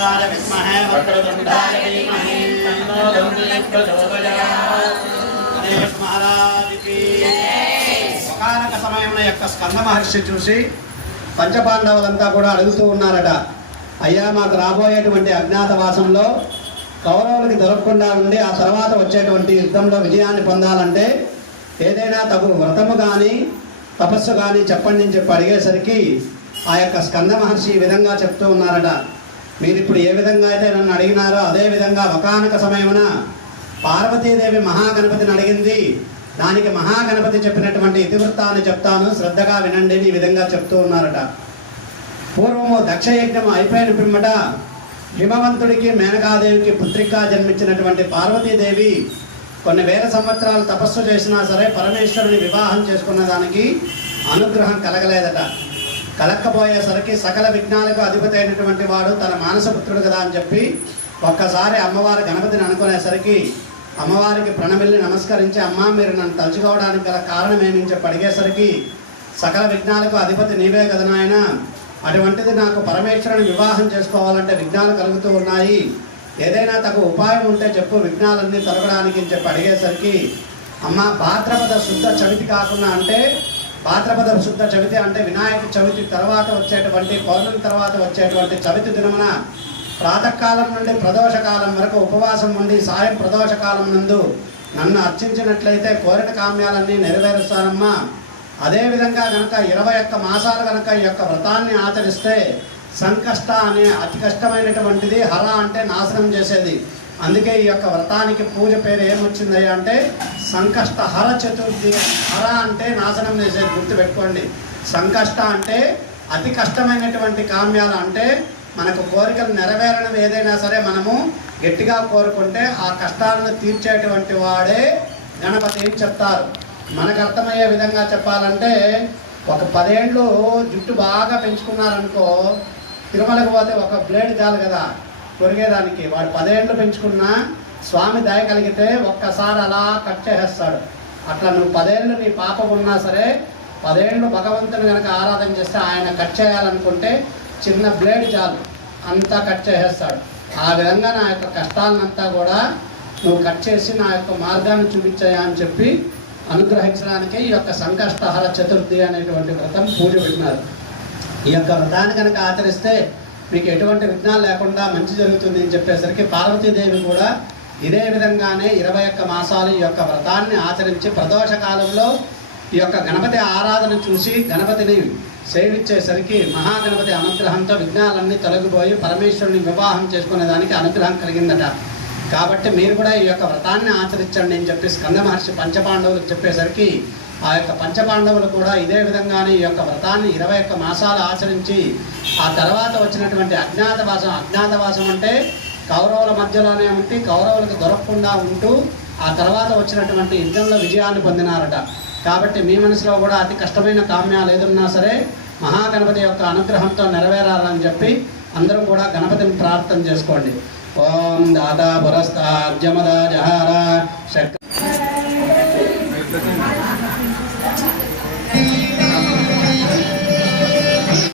वक्रतुण्डाय विद्महे वक्रतुण्डाय धीमहि तन्नो दन्ति प्रचोदयात् గణేష్ మహారాజ్కి ఒకనొక సమయంలో యొక్క స్కంద మహర్షి చూసి పంచపాండవులంతా కూడా అడుగుతూ ఉన్నారట అయ్యా మాకు రాబోయేటువంటి అజ్ఞాతవాసంలో కౌరవులకి దొరకకుండా ఉండి ఆ తర్వాత వచ్చేటువంటి యుద్ధంలో విజయాన్ని పొందాలంటే ఏదైనా తగు వ్రతము కానీ తపస్సు కానీ చెప్పండి అని చెప్పి అడిగేసరికి ఆ యొక్క స్కంద మహర్షి ఈ విధంగా చెప్తూ ఉన్నారట మీరు ఇప్పుడు ఏ విధంగా అయితే నన్ను అడిగినారో అదే విధంగా ఒకనొక సమయమున పార్వతీదేవి మహాగణపతిని అడిగింది. దానికి మహాగణపతి చెప్పినటువంటి ఇతివృత్తాన్ని చెప్తాను. శ్రద్ధగా వినండి ఈ విధంగా చెప్తూ ఉన్నారట. పూర్వము దక్షయజ్ఞం అయిపోయిన పిమ్మట హిమవంతుడికి మేనకాదేవికి పుత్రిక జన్మించినటువంటి పార్వతీదేవి కొన్ని వేల సంవత్సరాలు తపస్సు చేసినా సరే పరమేశ్వరుని వివాహం చేసుకున్న దానికి అనుగ్రహం కలగలేదట. కలక్కపోయేసరికి సకల విఘ్నాలకు అధిపతి అయినటువంటి వాడు తన మానసపుత్రుడు కదా అని చెప్పి ఒక్కసారి అమ్మవారు గణపతిని అనుకునేసరికి అమ్మవారికి ప్రణమిల్ని నమస్కరించి అమ్మ మీరు నన్ను తలుచుకోవడానికి గల కారణం ఏమని చెప్పి అడిగేసరికి సకల విఘ్నాలకు అధిపతి నీవే కదా నాయన. అటువంటిది నాకు పరమేశ్వరుని వివాహం చేసుకోవాలంటే విఘ్నాలు కలుగుతూ ఉన్నాయి. ఏదైనా తగు ఉపాయం ఉంటే చెప్పు విఘ్నాలన్నీ తొలగడానికి అని చెప్పి అడిగేసరికి అమ్మ భాద్రపద శుద్ధ చవితి కాకుండా అంటే భాద్రపద శుద్ధ చవితి అంటే వినాయక చవితి తర్వాత వచ్చేటువంటి పౌర్ణమి తర్వాత వచ్చేటువంటి చవితి దినమున ప్రాతకాలం నుండి ప్రదోషకాలం వరకు ఉపవాసం ఉండి సాయం ప్రదోషకాలం నందు నన్ను అర్చించినట్లయితే కోరిన కామ్యాలన్నీ నెరవేరుస్తానమ్మా అదేవిధంగా కనుక ఇరవై ఒక్క మాసాలు కనుక ఈ యొక్క వ్రతాన్ని ఆచరిస్తే సంకష్ట అనే అతి కష్టమైనటువంటిది హర అంటే నాశనం చేసేది. అందుకే ఈ యొక్క వ్రతానికి పూజ పేరు ఏమొచ్చిందయ్యా అంటే సంకష్ట హర చతుర్థి హర అంటే నాశనం చేసేది గుర్తుపెట్టుకోండి. సంకష్ట అంటే అతి కష్టమైనటువంటి కామ్యాలు అంటే మనకు కోరికలు నెరవేరడం ఏదైనా సరే మనము గట్టిగా కోరుకుంటే ఆ కష్టాలను తీర్చేటువంటి వాడే గణపతి ఏం చెప్తారు. మనకు అర్థమయ్యే విధంగా చెప్పాలంటే ఒక పదేళ్ళు జుట్టు బాగా పెంచుకున్నారనుకో తిరుమలకు పోతే ఒక బ్లేడ్ చాలు కదా. కొరిగేదానికి. వాడు పదేళ్ళు పెంచుకున్నా స్వామి దయ కలిగితే ఒక్కసారి అలా కట్ చేసేస్తాడు. అట్లా నువ్వు పదేళ్ళు నీ పాపం ఉన్నా సరే పదేళ్ళు భగవంతుని కనుక ఆరాధన చేస్తే ఆయన కట్ చేయాలనుకుంటే చిన్న బ్లేడ్ చాలు. అంతా కట్ చేసేస్తాడు. ఆ విధంగా నా యొక్క కష్టాలనంతా కూడా నువ్వు కట్ చేసి నా యొక్క మార్గాన్ని చూపించాయా అని చెప్పి అనుగ్రహించడానికి ఈ యొక్క సంకష్టహర చతుర్థి అనేటువంటి వ్రతం పూజ పెట్టినారు. ఈ యొక్క వ్రతాన్ని కనుక ఆచరిస్తే మీకు ఎటువంటి విఘ్నాలు లేకుండా మంచి జరుగుతుంది అని చెప్పేసరికి పార్వతీదేవి కూడా ఇదే విధంగానే ఇరవై ఒక్క మాసాలు ఈ యొక్క వ్రతాన్ని ఆచరించి ప్రదోష కాలంలో ఈ యొక్క గణపతి ఆరాధన చూసి గణపతిని సేవించేసరికి మహాగణపతి అనుగ్రహంతో విఘ్నాలన్నీ తొలగిపోయి పరమేశ్వరుని వివాహం చేసుకునేదానికి అనుగ్రహం కలిగిందట. కాబట్టి మీరు కూడా ఈ యొక్క వ్రతాన్ని ఆచరించండి అని చెప్పి స్కంద మహర్షి పంచపాండవులకు చెప్పేసరికి ఆ యొక్క పంచపాండవులు కూడా ఇదే విధంగానే ఈ యొక్క వ్రతాన్ని ఇరవై ఒక్క మాసాలు ఆచరించి ఆ తర్వాత వచ్చినటువంటి అజ్ఞాతవాసం అజ్ఞాతవాసం అంటే కౌరవుల మధ్యలోనే ఉంటే కౌరవులకు దొరకకుండా ఉంటూ ఆ తర్వాత వచ్చినటువంటి యుద్ధంలో విజయాన్ని పొందినారట. కాబట్టి మీ మనసులో కూడా అతి కష్టమైన కామ్యాలు ఏదున్నా సరే మహాగణపతి యొక్క అనుగ్రహంతో నెరవేరాలని చెప్పి అందరూ కూడా గణపతిని ప్రార్థన చేసుకోండి. ओम दादा जमदा जहारा शक्ति